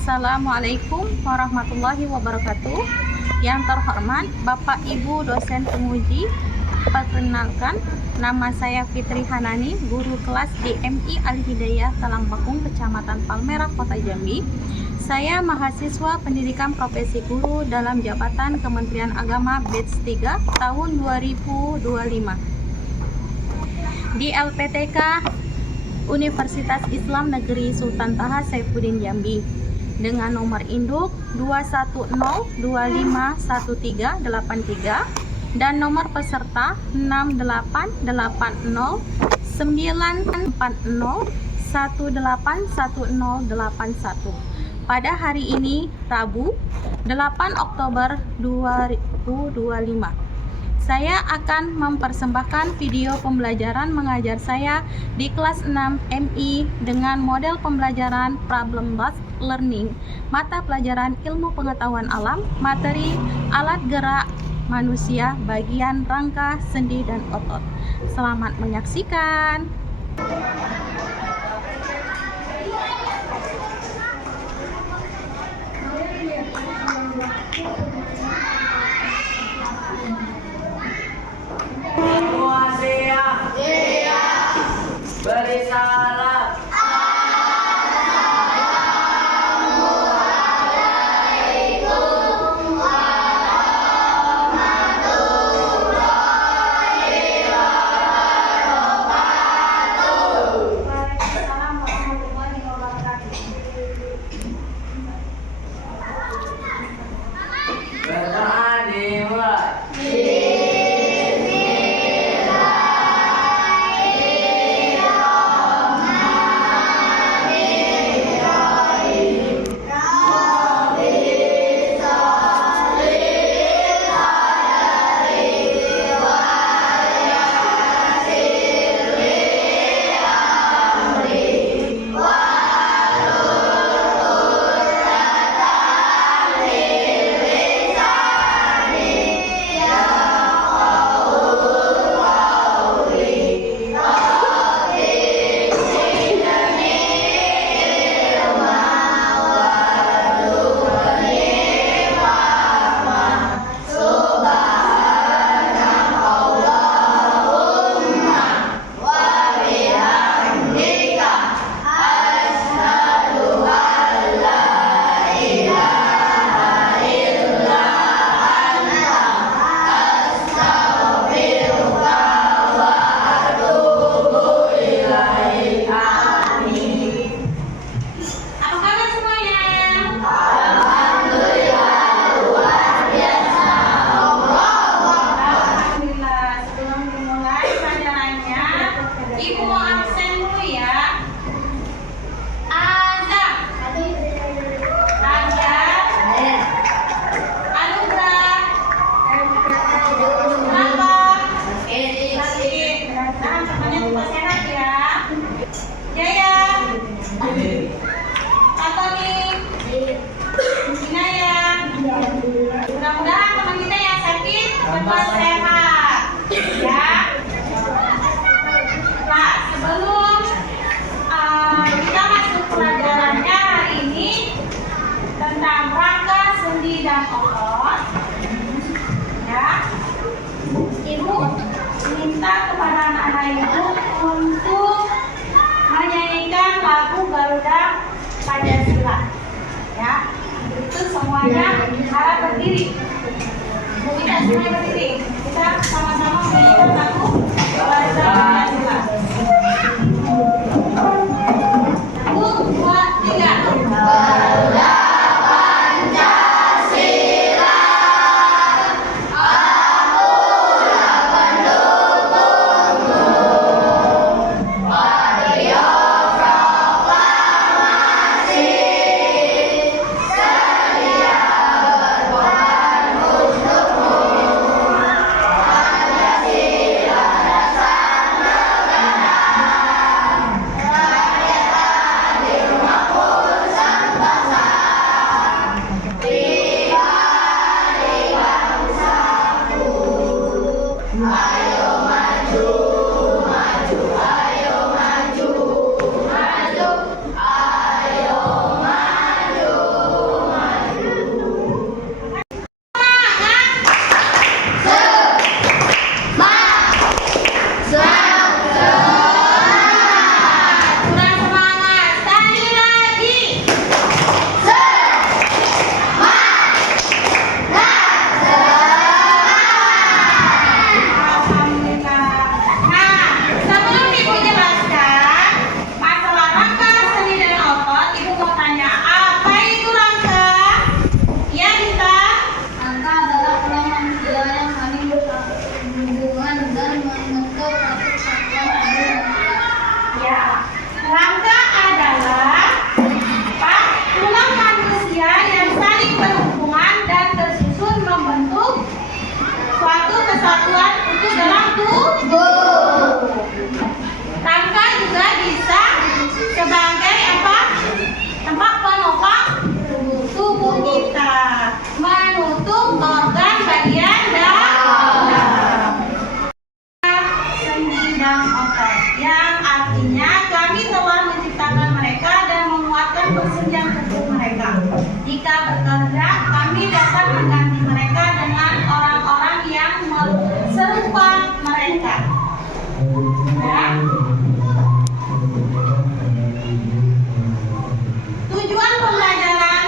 Assalamualaikum warahmatullahi wabarakatuh. Yang terhormat Bapak Ibu dosen penguji, perkenalkan nama saya Fitri Hanani, guru kelas di MI Al-Hidayah Talangbakung, Kecamatan Palmerah, Kota Jambi. Saya mahasiswa pendidikan profesi guru dalam jabatan Kementerian Agama batch 3 tahun 2025 di LPTK Universitas Islam Negeri Sultan Taha Saifuddin Jambi dengan nomor induk 210251383 dan nomor peserta 688940181081. Pada hari ini Rabu 8 Oktober 2025 saya akan mempersembahkan video pembelajaran mengajar saya di kelas 6 MI dengan model pembelajaran problem based learning, mata pelajaran ilmu pengetahuan alam, materi alat gerak manusia, bagian rangka, sendi, dan otot. Selamat menyaksikan. Beri salam. Assalamualaikum warahmatullahi wabarakatuh. Waalaikumsalam warahmatullahi wabarakatuh. Berdoa dimulai. yang artinya kami telah menciptakan mereka dan menguatkan persendian tubuh mereka. Jika bekerja, kami dapat mengganti mereka dengan orang-orang yang serupa mereka. Ya. Tujuan pembelajaran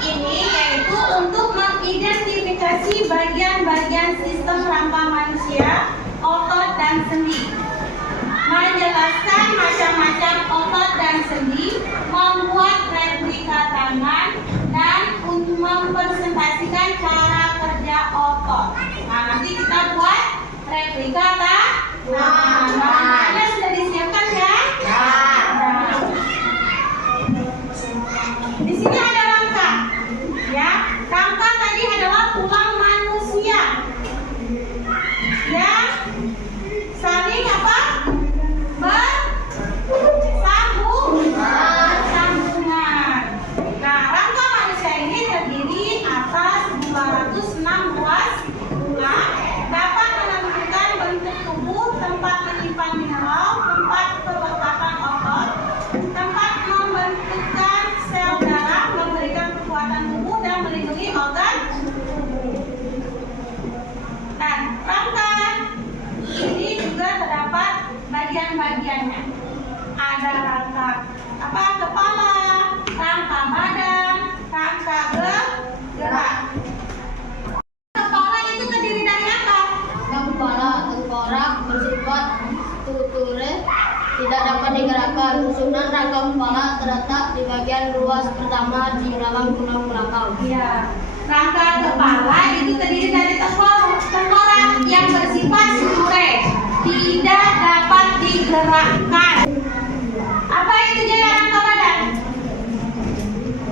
ini yaitu untuk mengidentifikasi bagian-bagian sistem rangka manusia, otot dan sendi, menjelaskan macam-macam otot dan sendi, membuat replika tangan, dan untuk mempresentasikan cara kerja otot. Nah, nanti kita buat replika tangan. Bahan-bahannya sudah disiapkan ya? Nah, di sini ada rangka, ya. Rangka tadi adalah tulang manusia, ya. Saling apa? Bersambungan. Nah, rangka manusia ini terdiri atas 206 ruas tulang, dapat menentukan bentuk tubuh, tempat menyimpan mineral, tempat peletakan otot, tempat membentukkan sel darah, memberikan kekuatan tubuh dan melindungi organ tubuh. Dan rangka ini juga terdapat bagian-bagiannya. Ada rangka kepala, rangka badan, rangka gerak. Kepala itu terdiri dari apa? Kepala tengkorak bersifat tuture, tidak dapat digerakkan. Susunan rangka kepala terletak di bagian ruas pertama di dalam tulang belakang. Ya. Rangka kepala itu terdiri dari tengkorak yang bersifat tuture, tidak dapat digerakkan. Apa itu jadi rangka badan?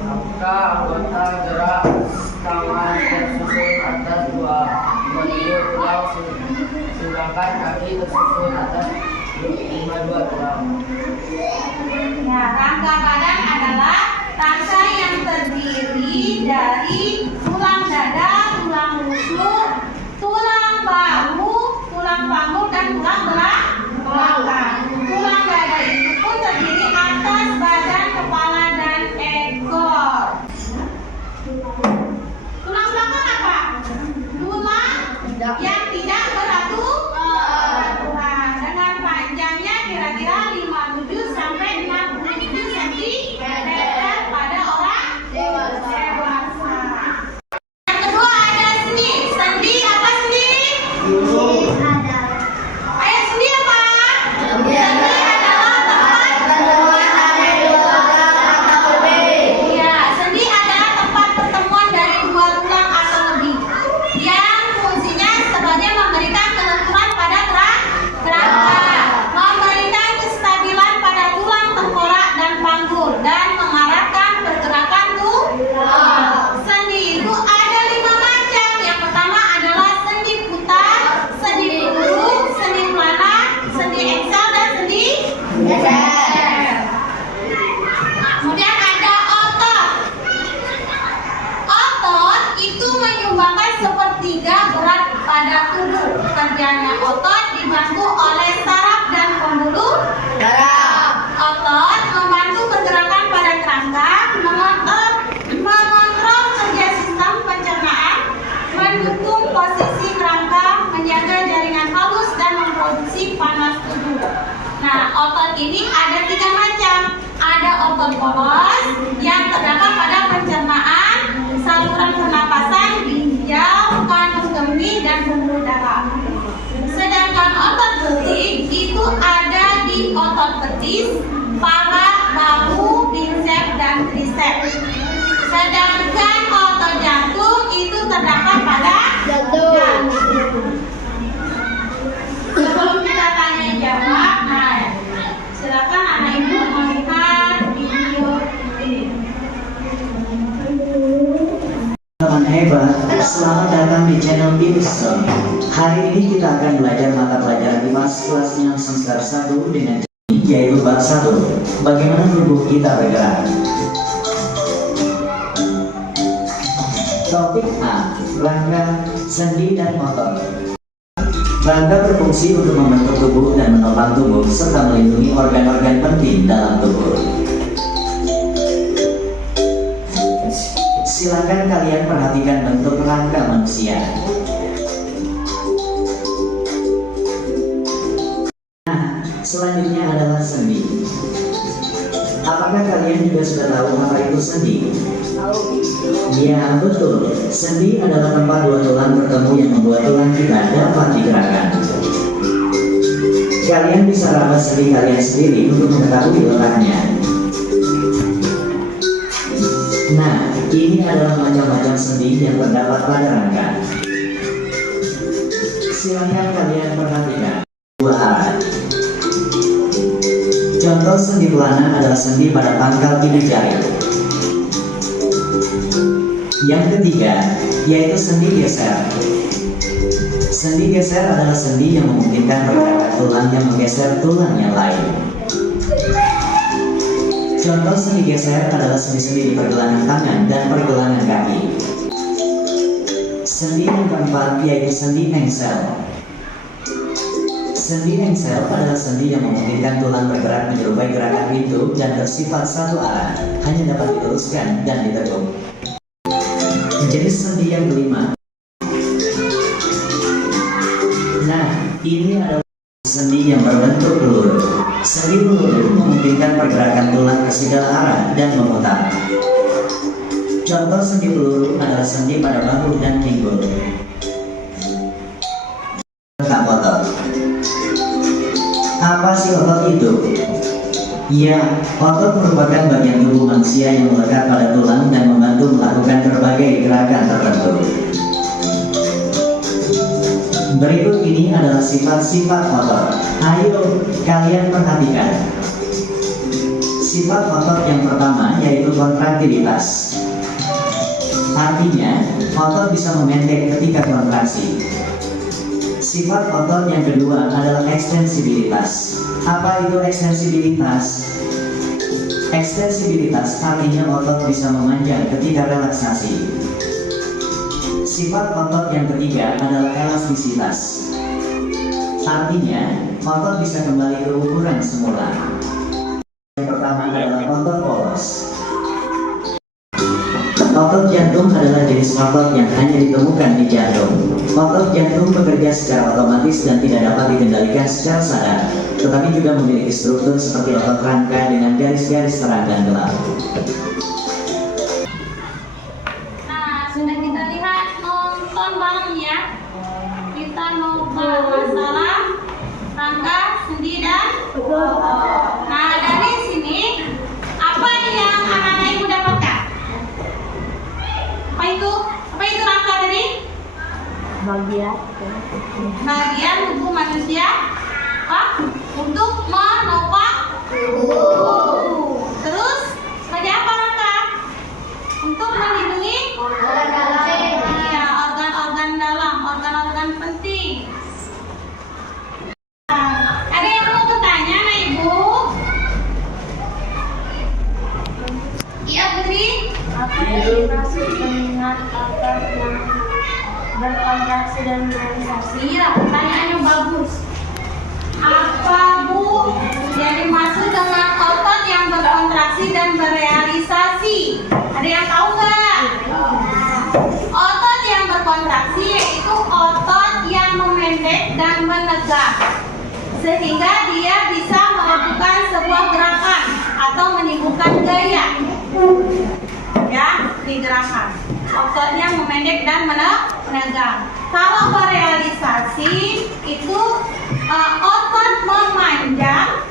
Rangka anggota gerak tangan tersusun atas dua menunjuk tulang, sedangkan kaki tersusun atas 52 tulang. Nah, rangka badan adalah rangka yang terdiri dari tulang dada, tulang rusuk, tulang bahu, tulang panggul, dan tulang belakang. Tulang dada itu pun terdiri atas badan, kepala, dan ekor. Tulang belakang apa? Tulang yang tidak beraturan, dengan panjangnya kira-kira 57 sampai 67 cm pada orang dewasa. Yang kedua ada sendi. Sendi apa sendi? Ayo sendi apa? Sendi adalah tempat pertemuan ya, sendi adalah tempat pertemuan dari dua tulang atau lebih yang fungsinya sebagai memberikan kelenturan pada kerangka, memberikan kestabilan pada tulang tengkorak dan panggul, dan mengarahkan pergerakan tulang. Sendi itu ada 5 macam. Yang pertama adalah sendi putar, sendi peluru, sendi pelana, sendi eksel, dan sendi geser. Kemudian ada otot. Otot itu menyumbangkan sepertiga berat pada tubuh. Kerjanya otot dibantu oleh saraf dan pembuluh darah. Otot membantu pergerakan pada kerangka, mengontrol kerja sistem pencernaan, mendukung posisi kerangka, menjaga jaringan halus, dan memproduksi panas tubuh. Nah, otot ini ada 3 macam. Ada otot polos yang terdapat pada pencernaan, saluran pernapasan, ginjal, kandung kemih, dan pembuluh darah. Sedangkan otot betis itu ada di otot betis, paha, bahu, biceps, dan triceps. Sedangkan otot jantung itu terdapat pada jantung. Sebelum kita tanya jawab, nah, silakan anak ibu melihat video ini. Teman hebat, selamat datang di channel Bimson. Hari ini kita akan belajar mata pelajaran IMAS kelas 6 semester 1 dengan yaitu bab 1, bagaimana tubuh kita bergerak. Topik A, rangka, sendi, dan otot. Rangka berfungsi untuk membentuk tubuh dan menopang tubuh serta melindungi organ-organ penting dalam tubuh. Silakan kalian perhatikan bentuk rangka manusia. Nah, selanjutnya adalah sendi. Apakah kalian juga sudah tahu apa itu sendi? Ya, betul. Sendi adalah tempat dua tulang bertemu yang membuat tulang kita dapat digerakkan. Kalian bisa raba sendi kalian sendiri untuk mengetahui letaknya. Nah, ini adalah macam-macam sendi yang terdapat pada rangka. Silakan kalian perhatikan. Dua arah. Contoh sendi pelana adalah sendi pada pangkal pindah jari. Yang ketiga, yaitu sendi geser. Sendi geser adalah sendi yang memungkinkan pergerakan tulang yang menggeser tulang yang lain. Contoh sendi geser adalah sendi-sendi di pergelangan tangan dan pergelangan kaki. Sendi yang keempat yaitu sendi engsel. Sendi engsel adalah sendi yang memungkinkan tulang bergerak menyerupai gerakan pintu dan bersifat satu arah, hanya dapat diluruskan dan ditekuk. Jenis sendi yang kelima. Nah, ini adalah sendi yang berbentuk peluru. Sendi peluru memungkinkan pergerakan tulang ke segala arah dan memutar. Contoh sendi peluru adalah sendi pada bahu dan pinggul. Tentang otot. Apa sih otot itu? Ya, otot merupakan bagian tubuh manusia yang melekat pada tulang dan membantu melakukan berbagai gerakan tertentu. Berikut ini adalah sifat-sifat otot. Ayo, kalian perhatikan. Sifat otot yang pertama yaitu kontraktilitas. Artinya, otot bisa memendek ketika kontraksi. Sifat otot yang kedua adalah ekstensibilitas. Apa itu ekstensibilitas? Ekstensibilitas artinya otot bisa memanjang ketika relaksasi. Sifat otot yang ketiga adalah elastisitas. Artinya, otot bisa kembali ke ukuran semula. Yang pertama adalah otot polos. Otot jantung adalah jenis otot yang hanya ditemukan di jantung. Otot jantung bekerja secara otomatis dan tidak dapat dikendalikan secara sadar, tetapi juga memiliki struktur seperti otot rangka dengan garis-garis terang dan gelap. Nah, sudah kita lihat, nonton bareng ya. Kita nonton masalah rangka, sendi, dan otot. Nah, dari sini apa yang anak-anak ibu dapatkan? Apa itu? Apa itu rangka tadi? Bagian tubuh manusia apa? Untuk menopang tubuh. Terus sebagai apa rangka? Untuk melindungi iya, organ-organ dalam, organ-organ penting. Nah, ada yang mau bertanya, nah ibu? Iya Putri? Apa yang dimaksud dengan otot yang berkontraksi dan berealisasi? Iya, pertanyaannya bagus. Apa Bu yang dimaksud dengan otot yang berkontraksi dan berealisasi? Ada yang tahu nggak? Otot yang berkontraksi yaitu otot yang memendek dan menegak, sehingga dia bisa melakukan sebuah gerakan atau menimbulkan gaya. Ya, digerakkan. Ototnya memendek dan menegak. Kalau berealisasi itu otot memanjang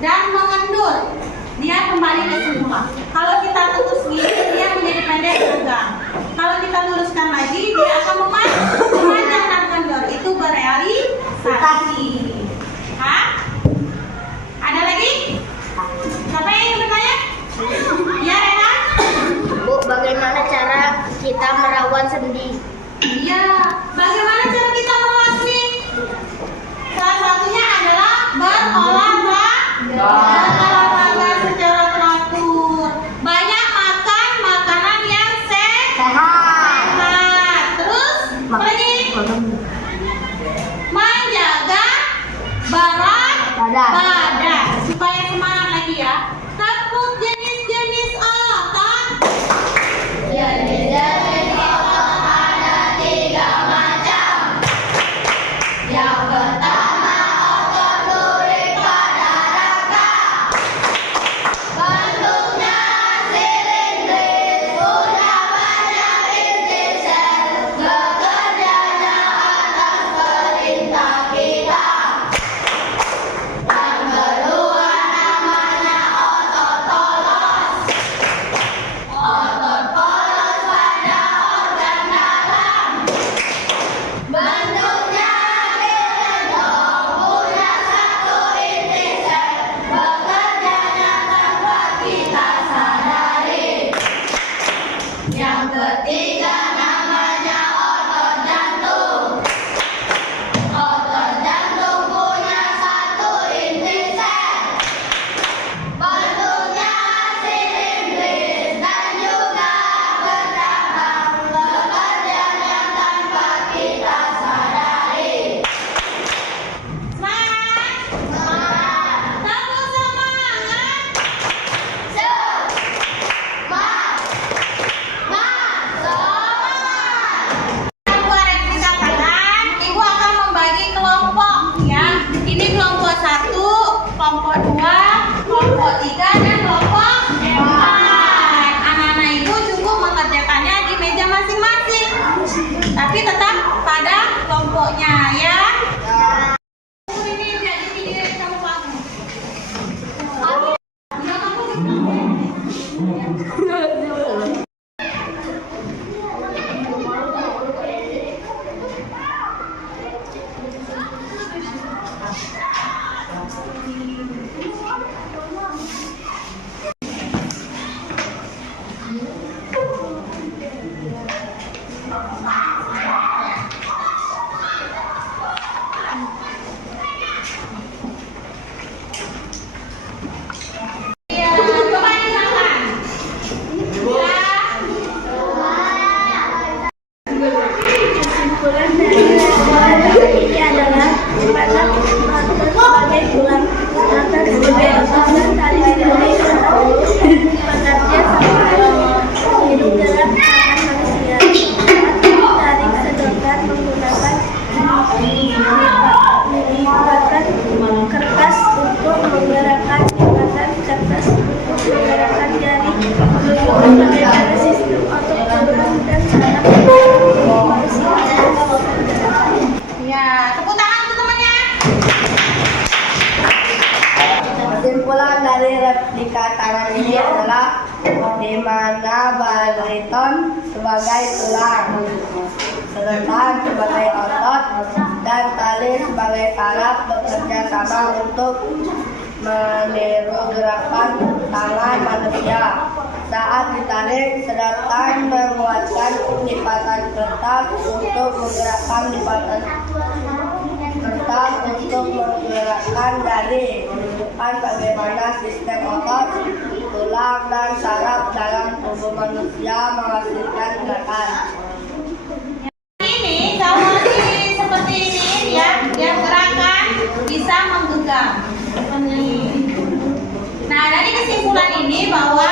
dan mengendur, dia kembali ke semula. Kalau kita lurus gini, dia menjadi pendek tegak. Kalau kita luruskan lagi, dia akan memanjang dan mengendur. Itu berealisasi. Hah? Ada lagi? Siapa yang ingin bertanya? Ya, Renan? Bu, bagaimana cara kita merawat sendi? Iya, bagaimana cara kita merawat sendi? Salah satunya adalah berolahraga. Badan. Supaya semangat lagi ya. Sebut jenis-jenis otot. Jenis-jenis otot ada 3 macam. Yang pertama otot lurik pada raka. Bentuknya silindris, punya banyak inti sel, bekerjanya atas perintah kita. Yang kedua namanya otot polos. Otot polos pada organ dalam. Bentuknya gendong, punya 1 inti sel, bekerjanya tanpa kita sadari. Yang ketiga namanya otot jantung. Otot jantung punya 1 inti sel. Bentuknya silindris dan juga bercabang, bekerjanya tanpa kita sadari. Semangat. Semangat, Tepuk semangat. Buat replika kalian, Ibu akan membagi kelompok ya. Ini kelompok 1, kelompok 2, kelompok 3 dan kelompok 4. Anak-anak Ibu cukup mengerjakannya di meja masing-masing. Tapi tetap pada kelompoknya ya. Ini jadi video kamu kamu. Ya, coba dimakan. Kesimpulan dari pelajaran ini adalah dimana otot sebagai tulang, mata sebagai otot dan tali sebagai saraf bekerja sama hidup dalam tangan manusia. Tarik sedangkan menggunakan lipatan kertas untuk menggerakkan lipatan kertas untuk menggerakkan jari, menunjukkan bagaimana sistem otot tulang dan saraf manusia. Ya, tepuk tangan untuk temannya. Kesimpulan dari replika tangan ini adalah di mana bariton sebagai tulang, selentang sebagai otot, dan tali sebagai saraf bekerja sama untuk meniru gerakan tangan manusia. Saat ditarik, selentang menguatkan lipatan kertas untuk menggerakkan lipatan kertas untuk menggerakkan jari, menunjukkan bagaimana sistem otot, tulang, dan saraf dalam tubuh manusia menghasilkan gerakan. Ini kalau seperti ini ya, yang gerakan bisa menggenggam. Nah, dari kesimpulan ini bahwa